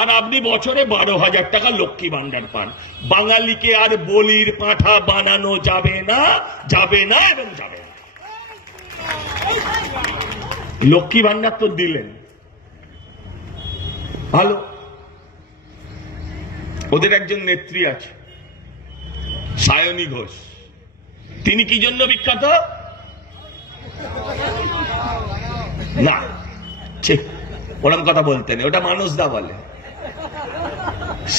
আর আপনি বছরে 12,000 টাকা লক্ষ্মী ভান্ডার পান। বাঙালিকে আর বলির পাঁঠা বানানো যাবে না, যাবে না এবং যাবে না। লক্ষ্মী ভান্ডার তো দিলেন, ভালো। ওদের একজন নেত্রী আছে, সায়নী ঘোষ। তিনি কি জন্য বিখ্যাত? না, ঠিক ওরকম কথা বলতেন, ওটা মানুষদা বলে।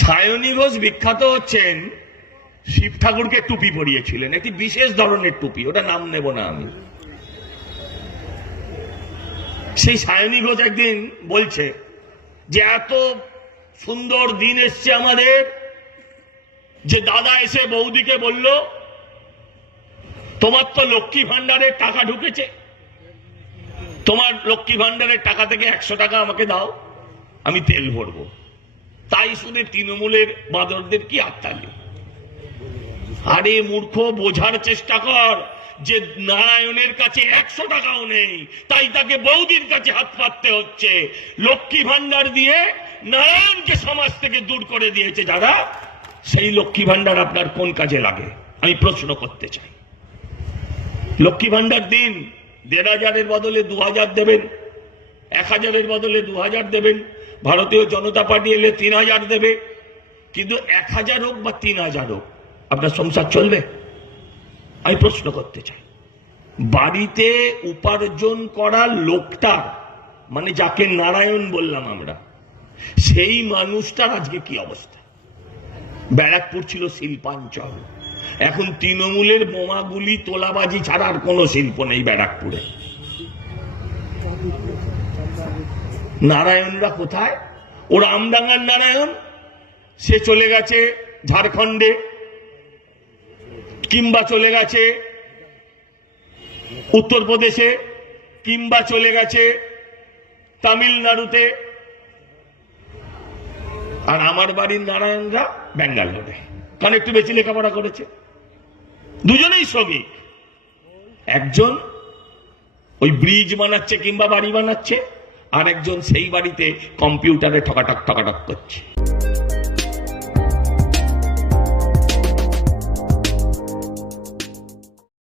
সায়নী ঘোষ বিখ্যাত হচ্ছেন শিব ঠাকুরকে টুপি পরিয়েছিলেন, একটি বিশেষ ধরনের টুপি, ওটা নাম নেব না আমি। সেই সায়নী ঘোষ একদিন বলছে যে এত সুন্দর দিন এসছে আমাদের, যে দাদা এসে বৌদিকে বলল তোমার তো লক্ষ্মী ভান্ডারের টাকা ঢুকেছে, তোমার লক্ষ্মী ভান্ডারের টাকা থেকে 100 টাকা আমাকে দাও, আমি তেল ভরবো। তাই শুনে তৃণমূলের বাঁদরদের কি আত্মালি। আরে মূর্খ, বোঝার চেষ্টা কর যে নারায়ণের কাছে 100 টাকাও নেই, তাই তাকে বৌদির কাছে হাত পাততে হচ্ছে। লক্ষ্মী ভান্ডার দিয়ে নারায়ণকে সমাজ থেকে দূর করে দিয়েছে যারা, সেই লক্ষ্মী ভান্ডার আপনার কোন কাজে লাগে আমি প্রশ্ন করতে চাই। লক্ষ্মী ভান্ডার দিন, 1,500-এর বদলে 2,000 দেবেন, 1,000-এর বদলে 2,000 দেবেন, ভারতীয় জনতা পার্টি এলে 3,000 দেবে। কিন্তু 1,000 হোক বা 3,000 হোক, আপনার সংসার চলবে? আমি প্রশ্ন করতে চাই। বাড়িতে উপার্জন করা লোকটা, মানে যাকে নারায়ণ বললাম আমরা, সেই মানুষটার আজকে কি অবস্থা? ব্যারাকপুর ছিল শিল্পাঞ্চল, এখন তৃণমূলের বোমাগুলি তোলাবাজি ছাড়া আর কোনো শিল্প নেই ব্যারাকপুরে। নারায়ণরা কোথায়? ওর আমডাঙ্গার নারায়ণ, সে চলে গেছে ঝাড়খণ্ডে, কিংবা চলে গেছে উত্তরপ্রদেশে, কিংবা চলে গেছে তামিলনাড়ুতে, আর আমার বাড়ির নারায়ণরা ব্যাঙ্গালোরে, কারণ একটু বেশি লেখাপড়া করেছে। দুজনেই শ্রমিক, একজন ওই ব্রিজ বানাচ্ছে কিংবা বাড়ি বানাচ্ছে, আর একজন সেই বাড়িতে কম্পিউটারে ঠকাঠক করছে।